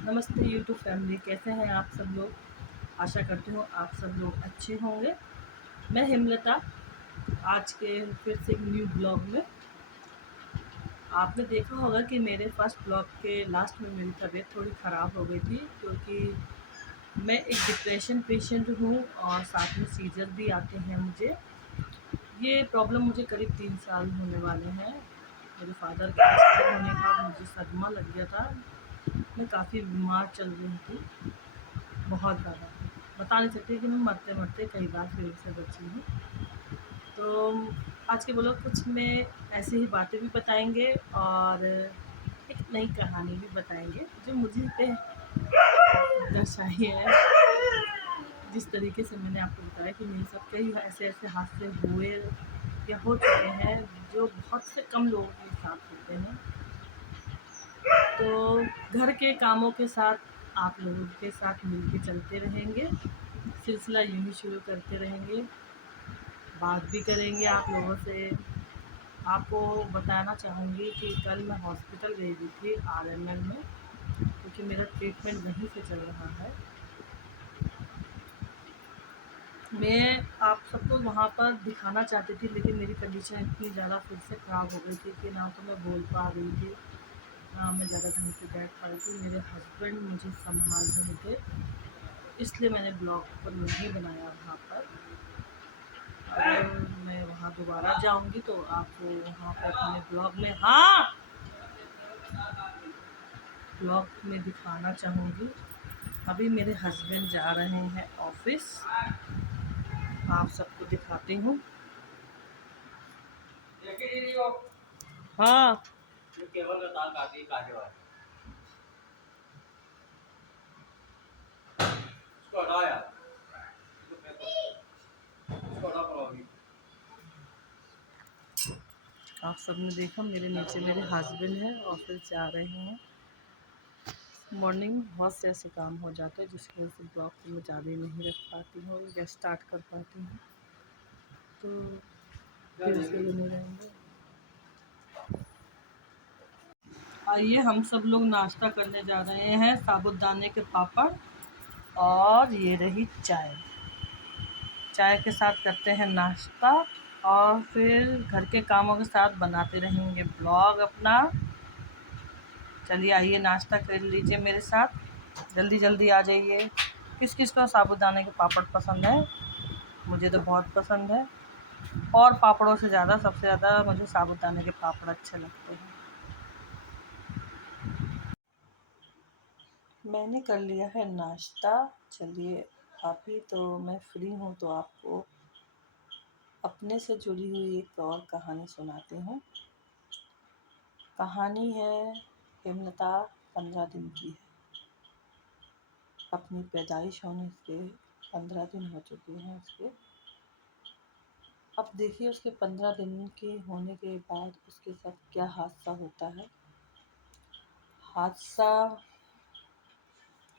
नमस्ते YouTube family, कैसे हैं आप सब लोग। आशा करती हूँ आप सब लोग अच्छे होंगे। मैं हेमलता, आज के फिर से एक न्यू ब्लॉग में। आपने देखा होगा कि मेरे फर्स्ट ब्लॉग के लास्ट में मेरी तबीयत थोड़ी ख़राब हो गई थी, क्योंकि मैं एक डिप्रेशन पेशेंट हूँ और साथ में सीजर भी आते हैं मुझे। ये प्रॉब्लम मुझे करीब 3 साल होने वाले हैं। मेरे फादर के एक्सीडेंट होने के बाद मुझे सदमा लग गया था। मैं काफ़ी बीमार चल रही थी, बहुत ज़्यादा। बता नहीं सकती कि मैं मरते मरते कई बार फिर से बची हूँ। तो आज के ब्लॉग कुछ में ऐसी ही बातें भी बताएंगे और एक नई कहानी भी बताएंगे जो मुझे पे दर्शाई है। जिस तरीके से मैंने आपको बताया कि मेरे साथ कई ऐसे ऐसे हादसे हुए या हो चुके हैं जो बहुत से कम लोगों के साथ होते हैं। तो घर के कामों के साथ आप लोगों के साथ मिलके चलते रहेंगे, सिलसिला यूँ ही शुरू करते रहेंगे, बात भी करेंगे आप लोगों से। आपको बताना चाहूँगी कि कल मैं हॉस्पिटल गई हुई थी आरएमएल में, क्योंकि मेरा ट्रीटमेंट वहीं से चल रहा है। मैं आप सबको वहाँ पर दिखाना चाहती थी, लेकिन मेरी कंडीशन इतनी ज़्यादा फिर से ख़राब हो गई थी कि ना तो मैं बोल पा रही थी, ना मैं ज़्यादा ढंग से बैठ पा रही थी। मेरे हस्बैंड मुझे संभाल रहे थे, इसलिए मैंने ब्लॉग पर नहीं बनाया वहाँ पर। अगर मैं वहाँ दोबारा जाऊँगी तो आपको वहाँ पर अपने ब्लॉग में दिखाना चाहूँगी। अभी मेरे हस्बैंड जा रहे हैं ऑफिस, आप सबको दिखाती हूँ। हाँ, आप सबने देखा मेरे नीचे मेरे हस्बैंड हैं, ऑफिस जा रहे हैं। मॉर्निंग बहुत से ऐसे काम हो जाते हैं जिसकी वजह से ब्लॉग को मैं ज़्यादा नहीं रख पाती हूँ या स्टार्ट कर पाती हूँ, तो फिर से बने रहेंगे। आइए हम सब लोग नाश्ता करने जा रहे हैं। साबूदाने के पापड़ और ये रही चाय। चाय के साथ करते हैं नाश्ता और फिर घर के कामों के साथ बनाते रहेंगे ब्लॉग अपना। चलिए आइए नाश्ता कर लीजिए मेरे साथ, जल्दी जल्दी आ जाइए। किस किस को साबूदाने के पापड़ पसंद है? मुझे तो बहुत पसंद है, और पापड़ों से ज़्यादा सबसे ज़्यादा मुझे साबूदाने के पापड़ अच्छे लगते हैं। मैंने कर लिया है नाश्ता। चलिए, अभी तो मैं फ्री हूँ तो आपको अपने से जुड़ी हुई एक और कहानी सुनाती हूँ। कहानी है हेमलता 15 दिन की है। अपनी पैदाइश होने के 15 दिन हो चुके हैं उसके। अब देखिए उसके 15 दिन के होने के बाद उसके साथ क्या हादसा होता है। हादसा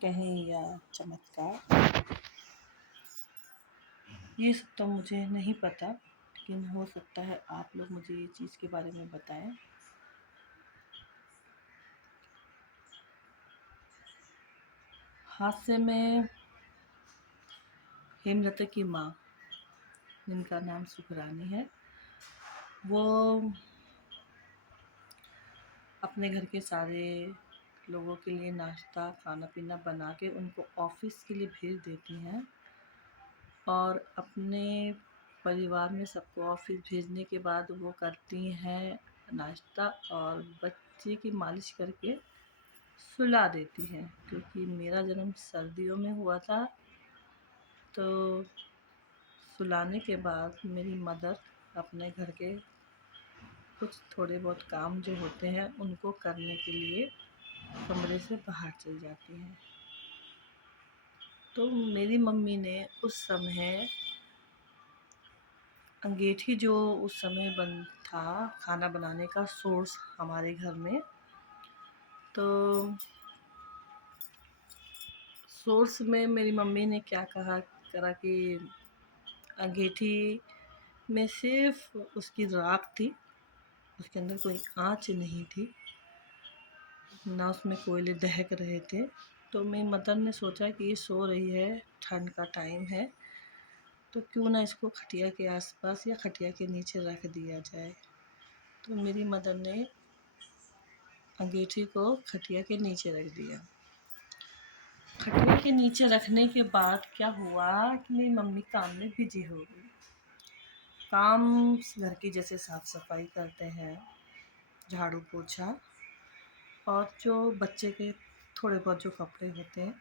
कहें या चमत्कार, ये सब तो मुझे नहीं पता, लेकिन हो सकता है आप लोग मुझे ये चीज़ के बारे में बताएं। हादसे में हेमलता की माँ, जिनका नाम सुखरानी है, वो अपने घर के सारे लोगों के लिए नाश्ता खाना पीना बना के उनको ऑफिस के लिए भेज देती हैं, और अपने परिवार में सबको ऑफिस भेजने के बाद वो करती हैं नाश्ता और बच्चे की मालिश करके सुला देती हैं। क्योंकि मेरा जन्म सर्दियों में हुआ था, तो सुलाने के बाद मेरी मदर अपने घर के कुछ थोड़े बहुत काम जो होते हैं उनको करने के लिए कमरे से बाहर चल जाती हैं। तो मेरी मम्मी ने उस समय अंगीठी, जो उस समय बन था खाना बनाने का सोर्स हमारे घर में, तो सोर्स में मेरी मम्मी ने क्या करा कि अंगीठी में सिर्फ उसकी राख थी, उसके अंदर कोई आँच नहीं थी। ना उसमें कोयले दहक रहे थे। तो मेरी मदर ने सोचा कि ये सो रही है, ठंड का टाइम है, तो क्यों ना इसको खटिया के आसपास या खटिया के नीचे रख दिया जाए। तो मेरी मदर ने अंगीठी को खटिया के नीचे रख दिया। खटिया के नीचे रखने के बाद क्या हुआ कि मेरी मम्मी काम में बिजी हो गई। काम घर की जैसे साफ़ सफाई करते हैं, झाड़ू पोछा, और जो बच्चे के थोड़े बहुत जो कपड़े होते हैं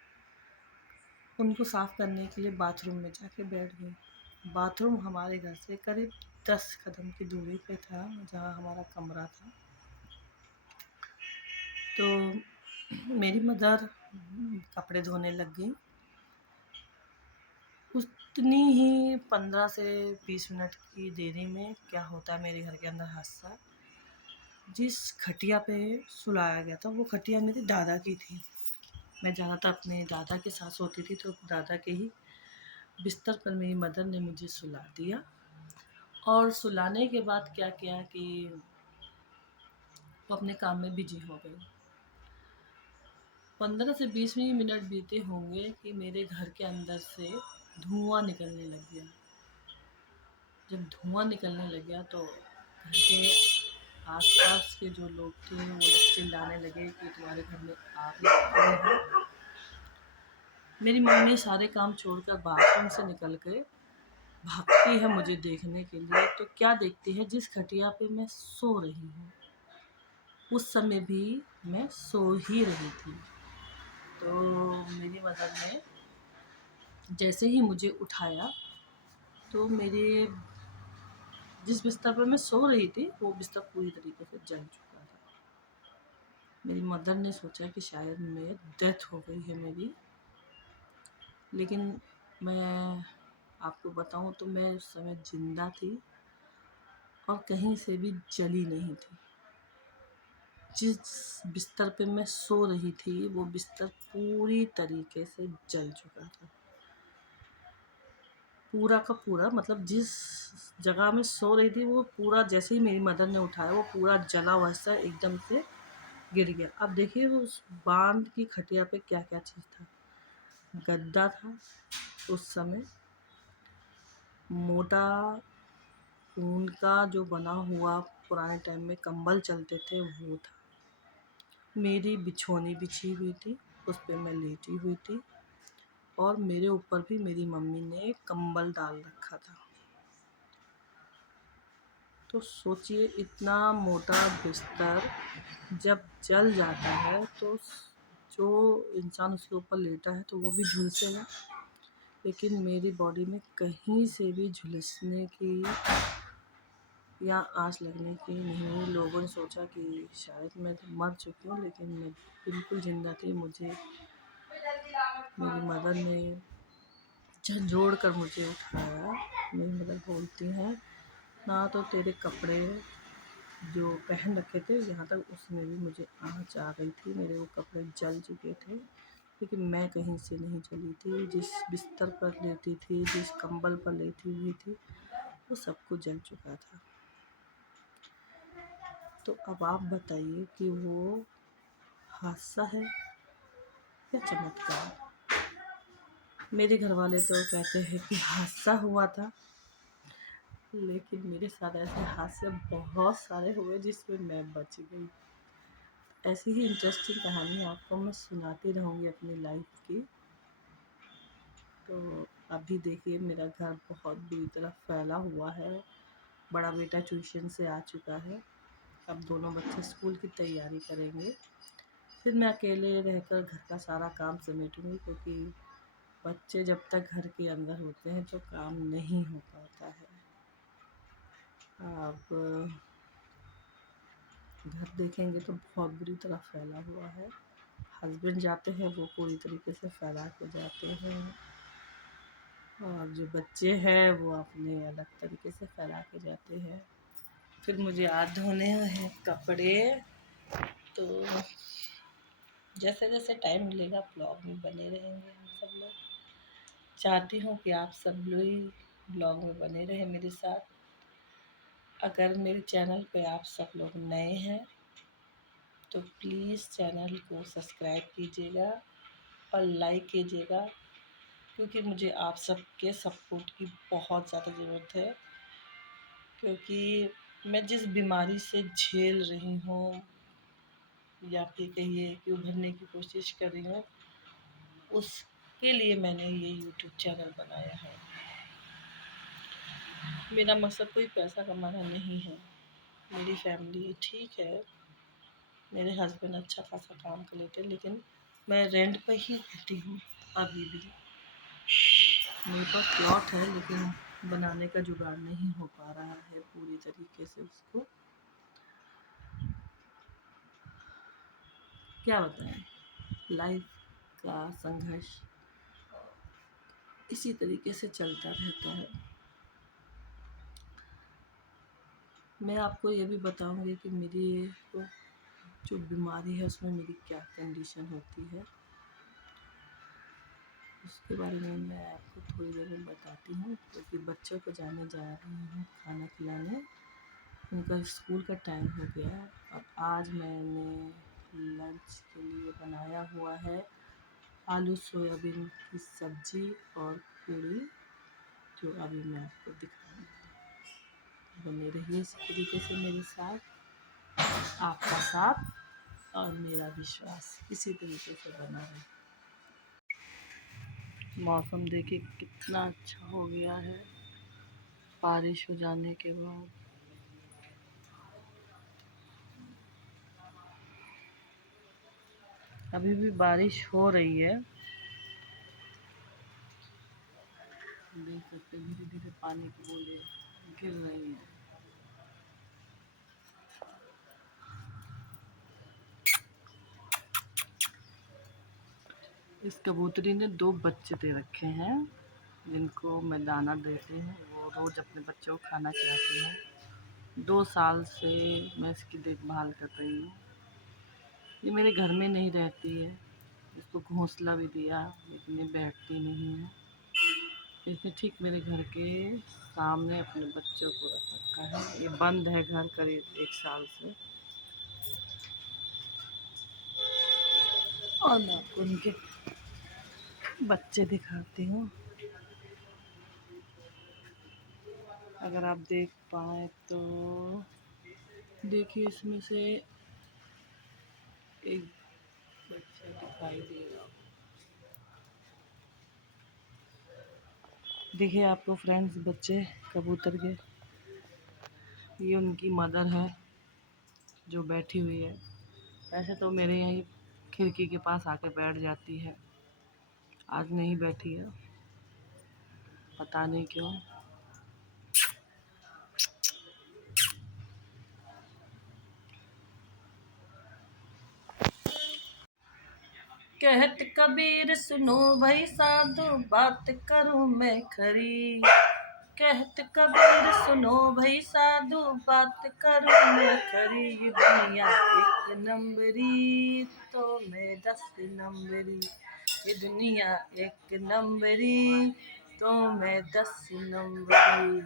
उनको साफ़ करने के लिए बाथरूम में जाके बैठ गई। बाथरूम हमारे घर से करीब 10 कदम की दूरी पे था, जहाँ हमारा कमरा था। तो मेरी मदर कपड़े धोने लग गई। उतनी ही 15 से 20 मिनट की देरी में क्या होता है मेरे घर के अंदर हादसा। जिस खटिया पे सुलाया गया था वो खटिया मेरे दादा की थी। मैं ज़्यादातर अपने दादा के साथ सोती थी, तो दादा के ही बिस्तर पर मेरी मदर ने मुझे सुला दिया। और सुलाने के बाद क्या किया कि वो अपने काम में बिजी हो गई। 15 से 20 मिनट बीते होंगे कि मेरे घर के अंदर से धुआं निकलने लग गया। जब धुआं निकलने लग गया तो घर के आसपास के जो लोग थे वो लोग चिल्लाने लगे कि तुम्हारे घर में आग लग गई है। मेरी मम्मी सारे काम छोड़कर बाथरूम से निकल के भागती है मुझे देखने के लिए। तो क्या देखती है, जिस खटिया पे मैं सो रही हूँ उस समय भी मैं सो ही रही थी। तो मेरी मदर ने जैसे ही मुझे उठाया तो मेरे जिस बिस्तर पर मैं सो रही थी वो बिस्तर पूरी तरीके से जल चुका था। मेरी मदर ने सोचा कि शायद मेरी डेथ हो गई है मेरी, लेकिन मैं आपको बताऊं तो मैं उस समय ज़िंदा थी और कहीं से भी जली नहीं थी। जिस बिस्तर पे मैं सो रही थी वो बिस्तर पूरी तरीके से जल चुका था। पूरा का पूरा, मतलब जिस जगह में सो रही थी वो पूरा, जैसे ही मेरी मदर ने उठाया वो पूरा जला हुआ सा एकदम से गिर गया। अब देखिए उस बांध की खटिया पे क्या क्या चीज़ था। गद्दा था उस समय, मोटा ऊन का जो बना हुआ पुराने टाइम में कंबल चलते थे वो था। मेरी बिछोनी बिछी हुई थी, उस पे मैं लेटी हुई थी और मेरे ऊपर भी मेरी मम्मी ने कंबल डाल रखा था। तो सोचिए इतना मोटा बिस्तर जब जल जाता है तो जो इंसान उसके ऊपर लेटा है तो वो भी झुलसेगा, लेकिन मेरी बॉडी में कहीं से भी झुलसने की या आँच लगने की नहीं हुई। लोगों ने सोचा कि शायद मैं मर चुकी हूँ, लेकिन मैं बिल्कुल ज़िंदा थी। मुझे मेरी मदर ने झंझोड़ कर मुझे उठाया। मेरी मदर बोलती हैं, ना तो तेरे कपड़े जो पहन रखे थे यहाँ तक उसमें भी मुझे आँच आ गई थी, मेरे वो कपड़े जल चुके थे, लेकिन मैं कहीं से नहीं जली थी। जिस बिस्तर पर लेटी थी, जिस कंबल पर लेटी हुई थी, वो सब कुछ जल चुका था। तो अब आप बताइए कि वो हादसा है या चमत्कार? मेरे घर वाले तो कहते हैं कि हादसा हुआ था, लेकिन मेरे साथ ऐसे हादसे बहुत सारे हुए जिसमें मैं बच गई। ऐसी ही इंटरेस्टिंग कहानी आपको मैं सुनाती रहूँगी अपनी लाइफ की। तो अभी देखिए मेरा घर बहुत बुरी तरह फैला हुआ है। बड़ा बेटा ट्यूशन से आ चुका है, अब दोनों बच्चे स्कूल की तैयारी करेंगे। फिर मैं अकेले रहकर घर का सारा काम समेटूँगी, क्योंकि बच्चे जब तक घर के अंदर होते हैं तो काम नहीं हो पाता है। अब घर देखेंगे तो बहुत बुरी तरह फैला हुआ है। हस्बैंड जाते हैं वो पूरी तरीके से फैला के जाते हैं, और जो बच्चे हैं वो अपने अलग तरीके से फैला के जाते हैं। फिर मुझे आज धोने हैं कपड़े। तो जैसे जैसे टाइम मिलेगा ब्लॉग में बने रहेंगे हम सब लोग। चाहती हूँ कि आप सब लोग ब्लॉग में बने रहें मेरे साथ। अगर मेरे चैनल पे आप सब लोग नए हैं तो प्लीज़ चैनल को सब्सक्राइब कीजिएगा और लाइक कीजिएगा, क्योंकि मुझे आप सबके सपोर्ट की बहुत ज़्यादा ज़रूरत है। क्योंकि मैं जिस बीमारी से झेल रही हूँ, या फिर कहिए कि उभरने की कोशिश कर रही हूँ, उसके लिए मैंने ये यूट्यूब चैनल बनाया है। मेरा मकसद कोई पैसा कमाना नहीं है। मेरी फैमिली ठीक है, मेरे हस्बैंड अच्छा खासा काम कर लेते हैं, लेकिन मैं रेंट पर ही रहती हूँ अभी भी। मेरे पास प्लॉट है, लेकिन बनाने का जुगाड़ नहीं हो पा रहा है पूरी तरीके से उसको। क्या बताएं, लाइफ का संघर्ष इसी तरीके से चलता रहता है। मैं आपको ये भी बताऊंगी कि मेरी जो बीमारी है उसमें मेरी क्या कंडीशन होती है, उसके बारे में मैं आपको थोड़ी देर में बताती हूँ। क्योंकि बच्चों को जाने जा रही हूँ खाना खिलाने, उनका स्कूल का टाइम हो गया। और आज मैंने लंच के लिए बनाया हुआ है आलू सोयाबीन की सब्जी और पूड़ी, जो अभी मैं आपको दिखाऊंगी। बने रहिए इस तरीके से मेरे साथ, आपका साथ और मेरा विश्वास इसी तरीके से बना रहे। मौसम देखिए कितना अच्छा हो गया है बारिश हो जाने के बाद। अभी भी बारिश हो रही है, देख सकते धीरे धीरे पानी की बूंदें गिर रही है। इस कबूतरी ने 2 बच्चे दे रखे हैं, जिनको मैं दाना देती हूँ। वो रोज़ अपने बच्चों को खाना खिलाती है। 2 साल से मैं इसकी देखभाल कर रही हूँ। ये मेरे घर में नहीं रहती है, इसको घोंसला भी दिया लेकिन ये बैठती नहीं है। इसने ठीक मेरे घर के सामने अपने बच्चों को रख रखा है। ये बंद है घर करीब 1 साल से। और मैं आपको उनके बच्चे दिखाती हूँ, अगर आप देख पाए तो। देखिए इसमें से एक बच्चा दिखाई दे रहा। देखिए आपको फ्रेंड्स बच्चे कबूतर के, ये उनकी मदर है जो बैठी हुई है। वैसे तो मेरे यहीं खिड़की के पास आके बैठ जाती है, आज नहीं बैठी है, पता नहीं क्यों। कहत कबीर सुनो भाई साधु, बात करूं मैं खरी। कहत कबीर सुनो भाई साधु, बात करूं मैं खरी। ये दुनिया 1 नंबरी तो मैं 10 नंबरी। ये दुनिया 1 नंबरी तो मैं 10 नंबरी।